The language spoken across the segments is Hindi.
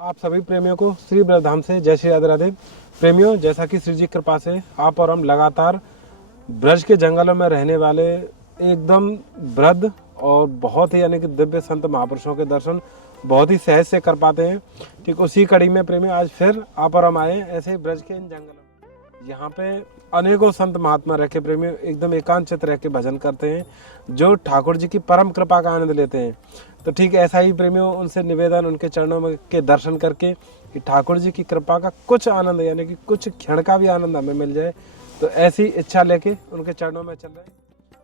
आप सभी प्रेमियों को श्री ब्रजधाम से जय श्री राधे राधे। प्रेमियों, जैसा कि श्री जी की कृपा से आप और हम लगातार ब्रज के जंगलों में रहने वाले एकदम वृद्ध और बहुत ही यानी कि दिव्य संत महापुरुषों के दर्शन बहुत ही सहज से कर पाते हैं। ठीक उसी कड़ी में प्रेमियों आज फिर आप और हम आए ऐसे ही ब्रज के इन जंगलों में। यहाँ पे अनेकों संत महात्मा रह के प्रेमियों एकदम एकांत चित्त रह के भजन करते हैं, जो ठाकुर जी की परम कृपा का आनंद लेते हैं। तो ठीक ऐसा ही प्रेमियों उनसे निवेदन, उनके चरणों में के दर्शन करके कि ठाकुर जी की कृपा का कुछ आनंद यानी कि कुछ क्षण का भी आनंद हमें मिल जाए, तो ऐसी इच्छा लेके उनके चरणों में चल रहे हैं।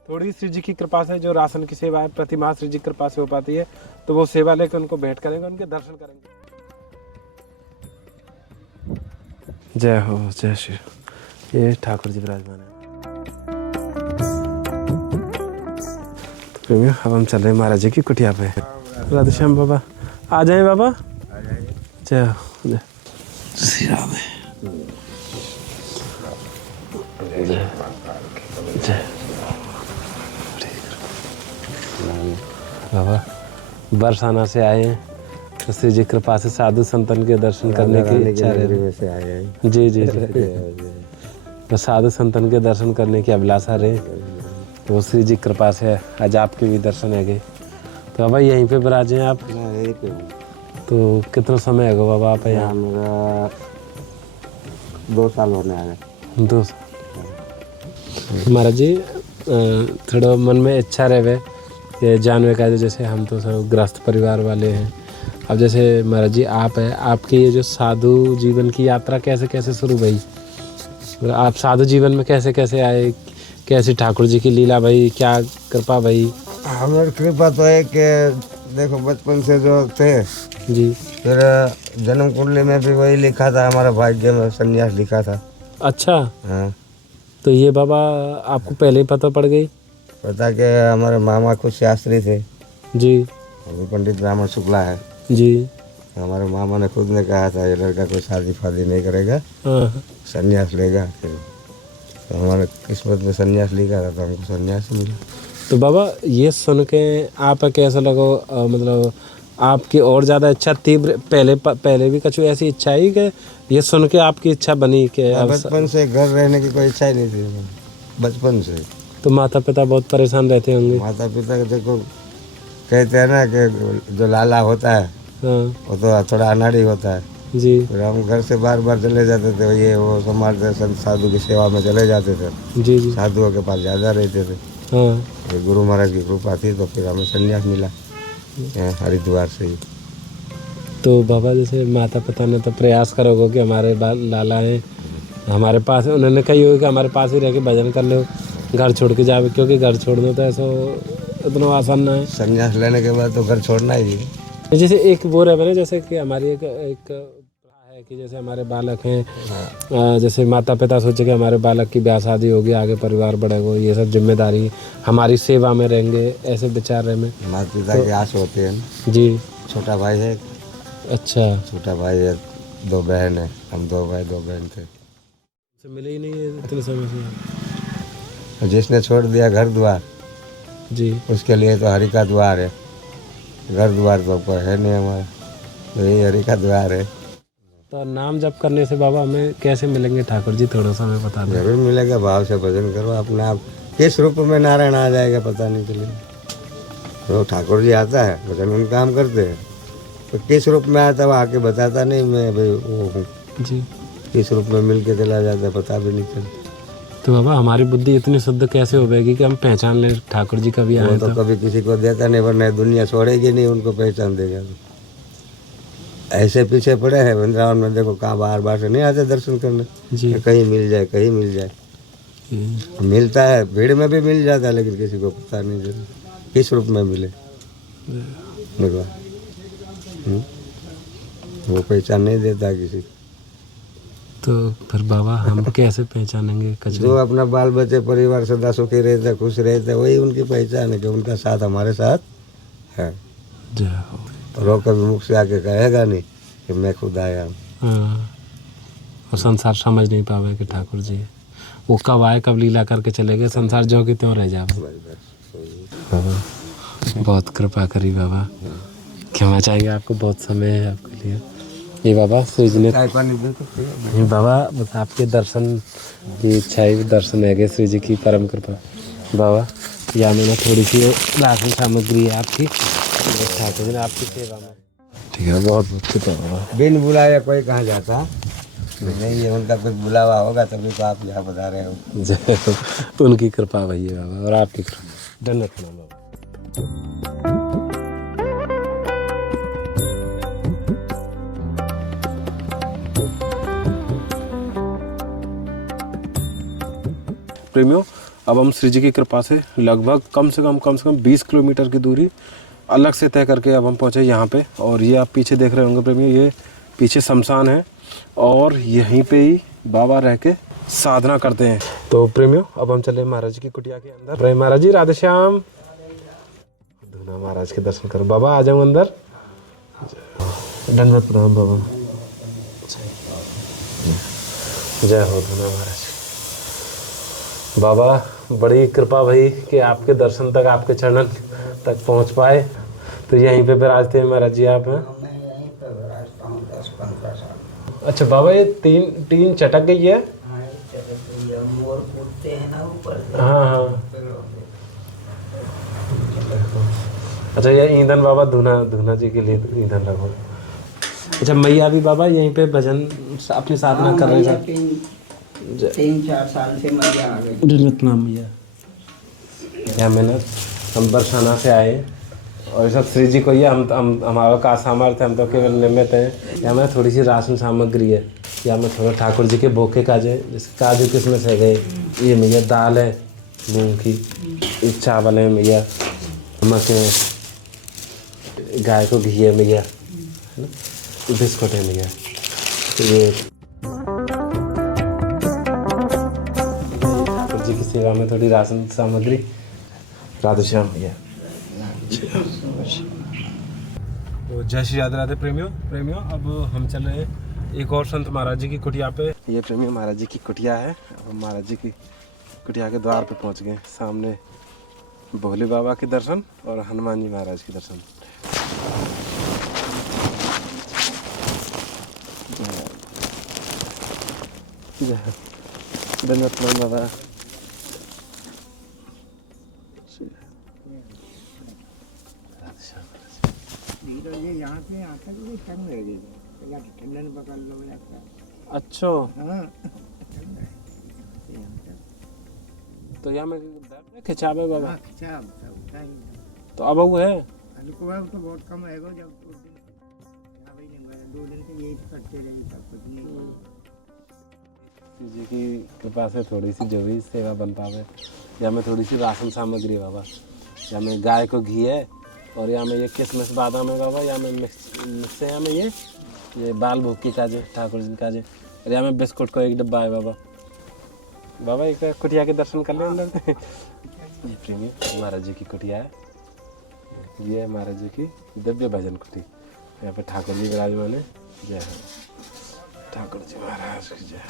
थोड़ी श्री जी की कृपा से जो राशन की सेवा है प्रतिमाह श्री जी की कृपा से हो पाती है, तो वो सेवा लेकर उनको भेंट करेंगे, उनके दर्शन करेंगे। जय हो जय श्री। ये ठाकुर जी विराजमान है। तो प्रेमियों अब हम चल रहे हैं महाराज जी की कुटिया पे। राधे श्याम बाबा आ जाए बाबा। जय हो जय श्री राम। जय बाबा बरसाना से आए हैं, तो श्री जी कृपा से साधु संतन के दर्शन करने की इच्छा रहे। जी जी जी तो साधु संतन के दर्शन करने की अभिलाषा रहे, तो श्री जी कृपा से आज आपके भी दर्शन है गए। तो बाबा यहीं पे विराजे हैं आप? यहीं पे हूँ। तो कितना समय है बाबा आप यहाँ? मेरा 2 साल होने आ गए। 2 साल। महाराज जी थोड़ा मन में इच्छा रहे कि जानवे का, जैसे हम तो सब ग्रस्त परिवार वाले हैं। अब जैसे महाराज जी आप है, आपकी ये जो साधु जीवन की यात्रा कैसे कैसे शुरू हुई? आप साधु जीवन में कैसे कैसे आए, कैसे ठाकुर जी की लीला भाई, क्या कृपा भाई? हमारी कृपा तो है कि देखो बचपन से जो थे जी, फिर जन्म कुंडली में भी वही लिखा था, हमारा भाग्य में संन्यास लिखा था। अच्छा। हाँ। तो ये बाबा आपको पहले ही पता पड़ गई? पता कि हमारे मामा कुछ शास्त्री थे जी अभी पंडित ब्राह्मण शुक्ला है जी। हमारे मामा ने खुद ने कहा था ये लड़का कोई शादी फादी नहीं करेगा, हाँ संन्यास लेगा। फिर तो हमारे किस्मत में संन्यास लिखा था, तो हमको संन्यास मिला। तो बाबा ये सुन के आप कैसा लगो, मतलब आपकी और ज़्यादा इच्छा तीव्र पहले भी कछु ऐसी इच्छा है कि ये सुन के आपकी इच्छा बनी कि बचपन से घर रहने की कोई इच्छा ही नहीं थी, बचपन से। तो माता पिता बहुत परेशान रहते होंगे? माता पिता देखो कहते हैं ना कि जो लाला होता है हाँ वो तो थोड़ा अनाड़ी होता है। जी फिर हम घर से बार बार चले जाते थे, ये वो संभालते, संत साधु की सेवा में चले जाते थे। जी जी। साधुओं के पास ज़्यादा रहते थे। हाँ। फिर गुरु महाराज की कृपा थी, तो फिर हमें संन्यास मिला हरिद्वार से ही। तो बाबा जैसे माता पिता ने तो प्रयास करोगे कि हमारे लाला हैं हमारे पास, उन्होंने कही होगी कि हमारे पास ही रह के भजन कर लो, घर छोड़ के जावे, क्योंकि घर छोड़ना तो ऐसा इतना आसान ना है। संन्यास लेने के बाद तो घर छोड़ना ही है। जैसे एक वो रहे ना, जैसे कि हमारी एक है कि जैसे हमारे बालक हैं, जैसे माता पिता सोचे कि हमारे बालक की ब्याह शादी होगी, आगे परिवार बढ़ेगा, ये सब जिम्मेदारी हमारी सेवा में रहेंगे, ऐसे विचार रहे में माता पिता की आस होती है ना। जी। छोटा भाई है। अच्छा। छोटा भाई है, 2 बहन है, हम 2 भाई 2 बहन थे। मिले ही नहीं है इतने समय से। जिसने छोड़ दिया घर द्वार जी, उसके लिए तो हरि का द्वार है। घर द्वार तो कोई है नहीं हमारा, तो यही हरि का द्वार है। तो नाम जप करने से बाबा हमें कैसे मिलेंगे ठाकुर जी, थोड़ा सा हमें बता दें। जरूर मिलेगा, भाव से भजन करो अपने आप। किस रूप में नारायण आ जाएगा पता नहीं चलेगा। तो ठाकुर जी आता है, भजन उनका हम करते हैं, तो किस रूप में आता है वो आके बताता नहीं, मैं भाई वो हूँ जी। किस रूप में मिल के चला जाता है पता भी नहीं चलता। तो बाबा हमारी बुद्धि इतनी शुद्ध कैसे हो पाएगी कि हम पहचान लें ठाकुर जी कभी आए? वो तो कभी किसी को देता नहीं, वरना दुनिया छोड़ेगी नहीं, उनको पहचान देगा। ऐसे पीछे पड़े हैं वृंदावन में, देखो कहाँ बाहर बाहर से नहीं आते दर्शन करने जी। कहीं मिल जाए, कहीं मिल जाए। मिलता है, भीड़ में भी मिल जाता है, लेकिन किसी को पता नहीं चलता किस रूप में मिले भगवान। वो पहचान नहीं देता किसी। तो फिर बाबा हम कैसे पहचानेंगे? जो अपना बाल बच्चे परिवार सदा सुखी रहते, खुश रहते, वही उनकी पहचान है कि उनका साथ हमारे साथ है। जय हो। और वो कभी मुख से आके कहेगा नहीं कि मैं खुद आया हूँ। हाँ। और संसार समझ नहीं पावे कि ठाकुर जी वो कब आए, कब लीला करके चले गए, संसार जो कि त्यों रह जावे। बाबा बहुत कृपा करी बाबा, क्षमा चाहेंगे आपको, बहुत समय है आपके लिए। ये बाबा सूरज ने चाय पानी दे तो ये बाबा बस आपके दर्शन की इच्छा है, दर्शन है गए सूरज की परम कृपा। बाबा या मैंने थोड़ी सी राशन सामग्री है आपकी, ठाकुर जी ने आपकी सेवा में। ठीक है, बहुत बहुत कृपा बाबा। बिन बुलाया कोई कहाँ जाता नहीं है, उनका कुछ बुलावा होगा तभी तो आप यहाँ बता रहे हो। जय हो, उनकी कृपा भैया बाबा और आपकी कृपा। धन्यवाद प्रणाम बाबा। प्रेमियों, अब हम श्री जी की कृपा से लगभग कम से कम 20 किलोमीटर की दूरी अलग से तय करके अब हम पहुँचे यहाँ पे। और ये आप पीछे देख रहे होंगे प्रेमियों, ये पीछे शमशान है और यहीं पे ही बाबा रह के साधना करते हैं। तो प्रेमियों, अब हम चले महाराज जी की कुटिया के अंदर। प्रेम महाराज जी, राधे श्याम। धूना महाराज के दर्शन करो। बाबा आ जाओ अंदर। धन्यवाद प्रणाम बाबा। जय हो धूना महाराज। बाबा बड़ी कृपा भाई कि आपके दर्शन तक, आपके चरणन तक पहुंच पाए। तो यहीं पे विराजते हैं महाराज जी आप हैं? अच्छा बाबा, ये तीन चटक गई है। हाँ हाँ। अच्छा, ये ईंधन बाबा धूना जी के लिए ईंधन रखो। अच्छा, मैया भी बाबा यहीं पे भजन अपनी साधना कर रहे हैं। 3-4 साल से मैया आ गई। धन्यवाद मैया। क्या मैंने हम बरसाना से आए और सब श्री जी को ये हम हमारा का सामर्थ्य, हम तो केवल निमित्त हैं। या मैं थोड़ी सी राशन सामग्री है, या मैं थोड़ा ठाकुर जी के भोग के काजे, जैसे काजू किसमिस है गए, ये मैया दाल है मूंग की, चावल है मैया, नमक है, गाय को घी है मैया, है ना, बिस्कुट है मैया। तो ये ठाकुर जी की सेवा में थोड़ी राशन सामग्री। राधे श्याम भैया। तो जय श्री राधे राधे प्रेमियों, अब हम चल रहे हैं एक और संत महाराज जी की कुटिया पे। ये प्रेमियों महाराज जी की कुटिया है। अब महाराज जी की कुटिया के द्वार पे पहुंच गए। सामने भोले बाबा के दर्शन और हनुमान जी महाराज के दर्शन। धन्यवाद बाबा। यहाँ पे आकर भी ठंड लगेगी, ठंडन पकड़ लो लगता। अच्छा, हाँ। तो यहाँ में खिंचाव है बाबा। खिंचाव तो अब वो है अनुकूल तो बहुत कम है, जब 2 दिन से यही करते रहे, सब कुछ नहीं। जी की कृपा से थोड़ी सी जो भी सेवा बन पावे। या में थोड़ी सी राशन सामग्री बाबा, या में गाय को घी है, और यहाँ में ये किशमिश बादाम है बाबा, यहाँ में मिक्स है, यहाँ में ये बाल भोग की काजे, ठाकुर जी काजे, और यहाँ में बिस्कुट को एक डब्बा है बाबा। बाबा एक कुटिया के दर्शन कर ले अंदर। ये प्रेमी महाराज जी की कुटिया है। ये है महाराज जी की दिव्य भजन कुटी। यहाँ पे ठाकुर जी विराजमान है। जय हो ठाकुर जी महाराज की जय।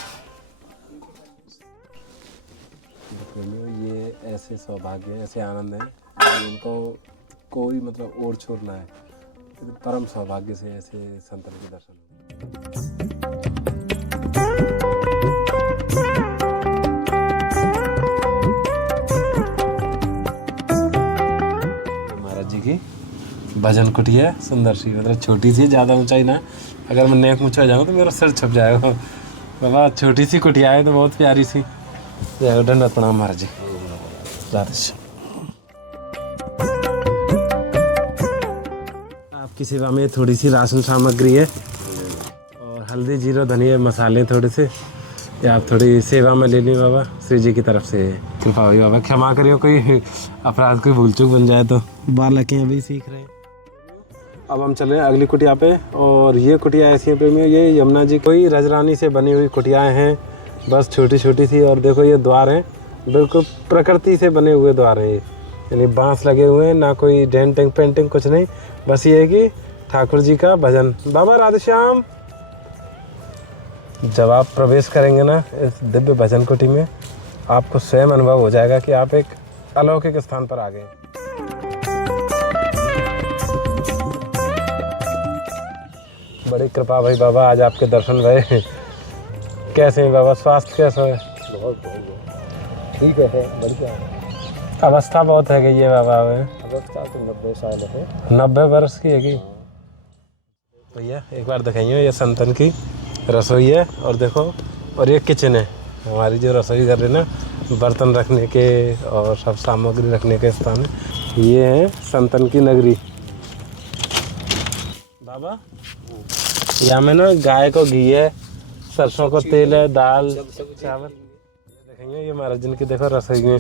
ये ऐसे सौभाग्य, ऐसे आनंद है उनको कोई मतलब ओर छोड़ ना है। परम सौभाग्य से ऐसे संतन के दर्शन। महाराज जी की भजन कुटिया सुंदर सी, मतलब छोटी सी, ज़्यादा ऊंचाई ना। अगर मैं नेक ऊंचा जाऊँ तो मेरा सिर छप जाएगा बाबा। छोटी सी कुटिया है तो बहुत प्यारी सी। धन्यवाद प्रणाम महाराज जी। आपकी सेवा में थोड़ी सी राशन सामग्री है और हल्दी, जीरा, धनिया, मसाले थोड़े से, या आप थोड़ी सेवा में ले लीं बाबा। श्री जी की तरफ से कृपा हुई बाबा। क्षमा करियो कोई अपराध, कोई भूल चूक बन जाए तो। बालक हैं अभी सीख रहे हैं। अब हम चल रहे हैं अगली कुटिया पे। और ये कुटिया ऐसी है प्रेमियों, ये यमुना जी कोई रजरानी से बनी हुई कुटियाएँ हैं, बस छोटी छोटी सी। और देखो ये द्वार हैं, बिल्कुल प्रकृति से बने हुए द्वार हैं, यानी बांस लगे हुए हैं, ना कोई डेंटिंग पेंटिंग कुछ नहीं। बस ये है कि ठाकुर जी का भजन। बाबा राधे श्याम। जब आप प्रवेश करेंगे ना इस दिव्य भजन कुटी में, आपको स्वयं अनुभव हो जाएगा कि आप एक अलौकिक स्थान पर आ गए। बड़ी कृपा भाई बाबा, आज आपके दर्शन भए। कैसे हैं बाबा, स्वास्थ्य कैसा है? बहुत ठीक है, बढ़िया है। अवस्था बहुत है गई है बाबा में। अवस्था तो 90 साल है। 90 वर्ष की है कि भैया एक बार दिखाइए, ये संतन की रसोई है और देखो, और ये किचन है हमारी जो रसोई घर है ना, बर्तन रखने के और सब सामग्री रखने के स्थान है। ये है संतन की नगरी बाबा। यहाँ में ना गाय को घी है, सरसों को तेल है, दाल चावल। देखेंगे ये महाराज जिनकी देखो रसोई में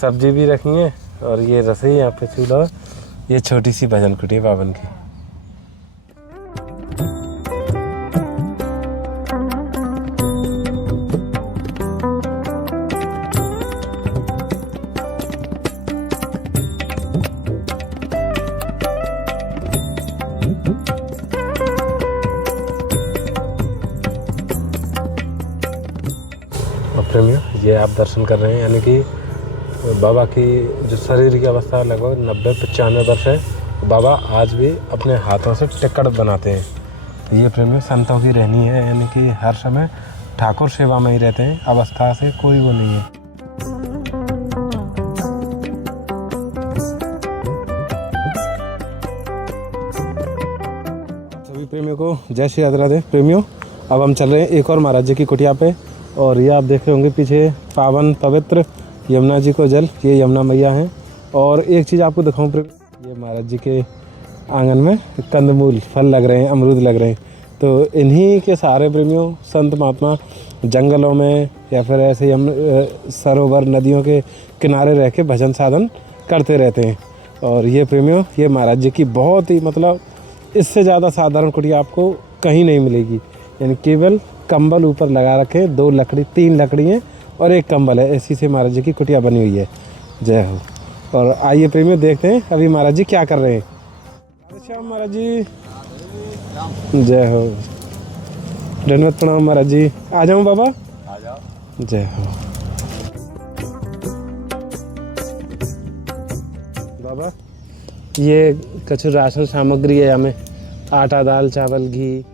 सब्जी भी रखी है और ये रसोई यहाँ पे चूल्हा। ये छोटी सी भजन कुटी है बावन की। और प्रेमियों, ये आप दर्शन कर रहे हैं, यानी कि बाबा की जो शरीर की अवस्था लगभग 90-95 वर्ष है। बाबा आज भी अपने हाथों से टिकट बनाते हैं। तो ये प्रेमियों संतों की रहनी है, यानी कि हर समय ठाकुर सेवा में ही रहते हैं, अवस्था से कोई वो नहीं है। सभी प्रेमियों को जय श्री राधे राधे। प्रेमियों, अब हम चल रहे हैं एक और महाराज जी की कुटिया पे, और ये आप देख रहे होंगे पीछे पावन पवित्र यमुना जी को जल, ये यमुना मैया हैं। और एक चीज़ आपको दिखाऊं, ये महाराज जी के आंगन में कंदमूल फल लग रहे हैं, अमरूद लग रहे हैं। तो इन्हीं के सहारे प्रेमियों संत महात्मा जंगलों में या फिर ऐसे सरोवर नदियों के किनारे रह के भजन साधन करते रहते हैं। और ये प्रेमियों, ये महाराज जी की बहुत ही मतलब इससे ज़्यादा साधारण कुटिया आपको कहीं नहीं मिलेगी। यानी केवल कंबल ऊपर लगा रखे, 2 लकड़ी 3 लकड़ी हैं और एक कंबल है, ऐसी से महाराज जी की कुटिया बनी हुई है। जय हो। और आइए प्रेमियों देखते हैं अभी महाराज जी क्या कर रहे हैं। श्याम महाराज जी, जय हो। धन्यवाद, प्रणाम महाराज जी। आ जाऊँ बाबा? आ जाओ। जय हो बाबा। ये कुछ राशन सामग्री है, हमें आटा दाल चावल घी